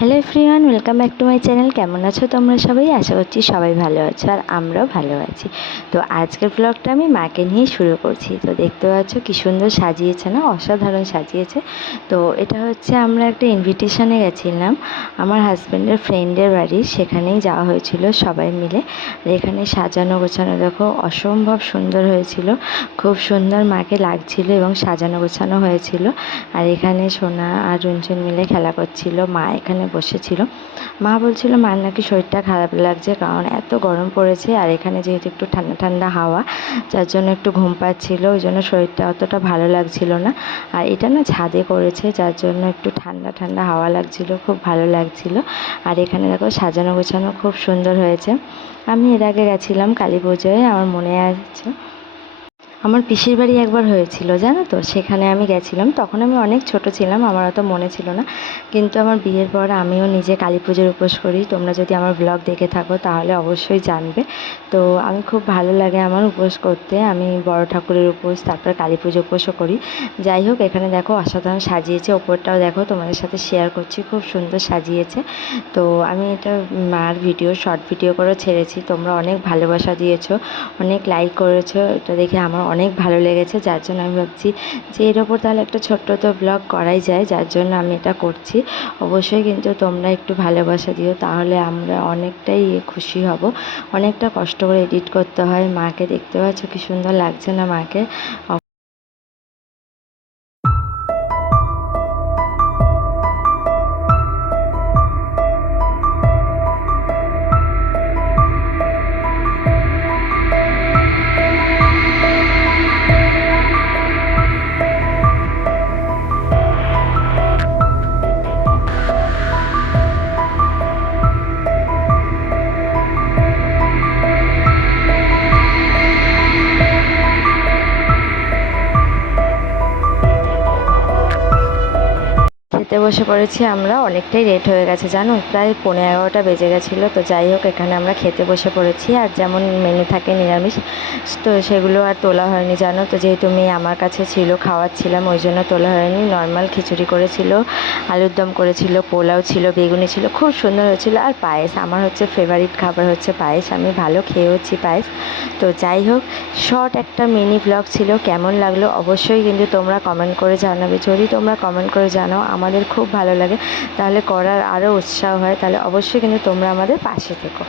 Hello everyone, welcome back to my channel. কেমন আছো তোমরা সবাই? আশা করছি সবাই ভালো আছো আর আমরাও ভালো আছি। তো আজকের ব্লগটা আমি মাকে নিয়ে শুরু করছি। তো দেখতে পাচ্ছ কী সুন্দর সাজিয়েছে না? অসাধারণ সাজিয়েছে। তো এটা হচ্ছে আমরা একটা ইনভিটেশনে গেছিলাম। আমার হাজব্যান্ডের ফ্রেন্ডের বাড়ি। সেখানেই যাওয়া হয়েছিল সবাই মিলে। আর এখানে সাজানো গোছানো, দেখো, অসম্ভব সুন্দর হয়েছিল। খুব সুন্দর মাকে লাগছিল এবং সাজানো গোছানো হয়েছিল। আর এখানে সোনা আর রুনচুন মিলে খেলা করছিল। মা এখানে বসেছিল। মা বলছিল মার নাকি শরীরটা খারাপ লাগছে কারণ এত গরম পড়েছে আর এখানে যেহেতু একটু ঠান্ডা ঠান্ডা হাওয়া, যার জন্য একটু ঘুম পাচ্ছিল, ওই জন্য শরীরটা অতটা ভালো লাগছিল না। আর এটা না ছাদে করেছে, যার জন্য একটু ঠান্ডা ঠান্ডা হাওয়া লাগছিল, খুব ভালো লাগছিল। আর এখানে দেখো সাজানো গোছানো খুব সুন্দর হয়েছে। আমি এর আগে গেছিলাম কালী পুজোয়, আমার মনে আছে। আমার পিসির বাড়ি একবার হয়েছিল, জানো তো? সেখানে আমি গেছিলাম। তখন আমি অনেক ছোট ছিলাম, আমার অত মনে ছিল না। কিন্তু আমার বিয়ের পর আমিও নিজে কালী পুজোর উপোস করি। তোমরা যদি আমার ব্লগ দেখে থাকো, তাহলে অবশ্যই জানবে। তো আমি খুব ভালো লাগে আমার উপোস করতে। আমি বড় ঠাকুরের উপোস, তারপর কালী পুজো উপোসও করি। যাই হোক, এখানে দেখো অসাধারণ সাজিয়েছে। ওপরটাও দেখো, তোমাদের সাথে শেয়ার করছি। খুব সুন্দর সাজিয়েছে। তো আমি এটা মার ভিডিও শর্ট ভিডিও করে ছেড়েছি। তোমরা অনেক ভালোবাসা দিয়েছ, অনেক লাইক করেছ। এটা দেখে আমার অনেক ভালো লেগেছে, যার জন্য আমি ভাবছি যে এর ওপর তাহলে একটা ছোট্ট তো ব্লগ করাই যায়, যার জন্য আমি এটা করছি। অবশ্যই কিন্তু তোমরা একটু ভালোবাসা দিও, তাহলে আমরা অনেকটাই খুশি হব। অনেকটা কষ্ট করে এডিট করতে হয়, মাকে দেখতে পাচ্ছ কি সুন্দর লাগছে না মাকে। খেতে বসে পড়েছি, আমরা অনেকটাই লেট হয়ে গেছে, জানো? প্রায় পনেরো এগারোটা বেজে গেছিল, তো যাই হোক, এখানে আমরা খেতে বসে পড়েছি, আর যেমন মেনু থাকে নিরামিষ, তো সেগুলো আর তোলা হয়নি, জানো? তো যেহেতু মেয়ে আমার কাছে ছিল, খাওয়াচ্ছিলাম, ওই জন্য তোলা হয়নি। নর্মাল খিচুড়ি করেছিল, আলুর দম করেছিল, পোলাও ছিল, বেগুনি ছিল, খুব সুন্দর হয়েছিল। আর পায়েস, আমার হচ্ছে ফেভারিট খাবার হচ্ছে পায়েস, আমি ভালো খেয়েওছি পায়েস। তো যাই হোক শর্ট একটা মিনি ব্লগ ছিল, কেমন লাগল অবশ্যই কিন্তু তোমরা কমেন্ট করে জানাবে। যদি তোমরা কমেন্ট করে জানাও, আমাদের খুব ভালো লাগে। তাহলে করার আরও উৎসাহ হয়। তাহলে অবশ্যই কিন্তু তোমরা আমাদের পাশে থেকো।